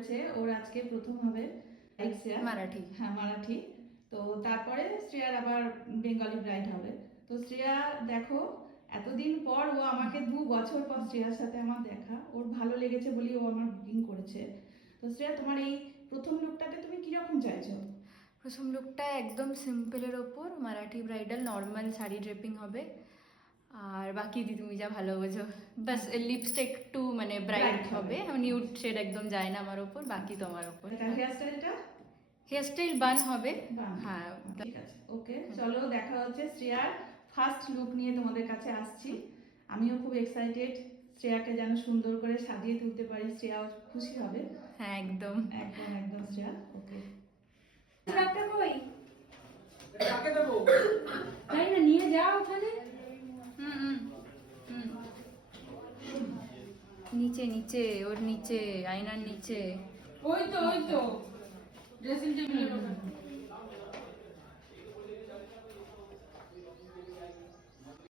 করেছে, ওর আজকে প্রথম হবে শ্রেয়া মারাঠি। হ্যাঁ মারাঠি। তো তারপরে শ্রেয়ার আবার বেঙ্গলি ব্রাইড হবে। তো শ্রেয়া দেখো, এতদিন পর ও আমাকে 2 বছর পর শ্রেয়ার সাথে আমার দেখা, ওর ভালো লেগেছে বলেই ও আমার বুকিং করেছে। তো শ্রেয়া, তোমার এই প্রথম লুকটাতে তুমি কিরকম চাইছো? প্রথম লুকটা একদম সিম্পলের ওপর Marathi bridal normal sari draping হবে। আর বাকি তুমি যা ভালো বোঝো, বাস লিপস্টিক একটু মানে ব্রাইট হবে, নিউড শেড একদম যায় না আমার ওপর, বাকি তোমার ওপর। হেয়ার স্টাইলটা হেয়ার স্টাইল বান হবে। হ্যাঁ হ্যাঁ ঠিক আছে, ওকে চলো দেখা হচ্ছে। শ্রেয়ার ফার্স্ট লুক নিয়ে তোমাদের কাছে আসছি। আমিও খুব এক্সাইটেড, শ্রেয়াকে যেন সুন্দর করে সাজিয়ে তুলতে পারি, শ্রেয়াও খুশি হবে। হ্যাঁ একদম একদম একদম শ্রেয়া, ওকে। কই কাকে দেবো? তাই না, নিয়ে যাও ওখানে। হুম হুম নিচে নিচে, ওর নিচে, আয়নার নিচে। ওই তো ড্রেসিং টেবিলের ওখানে।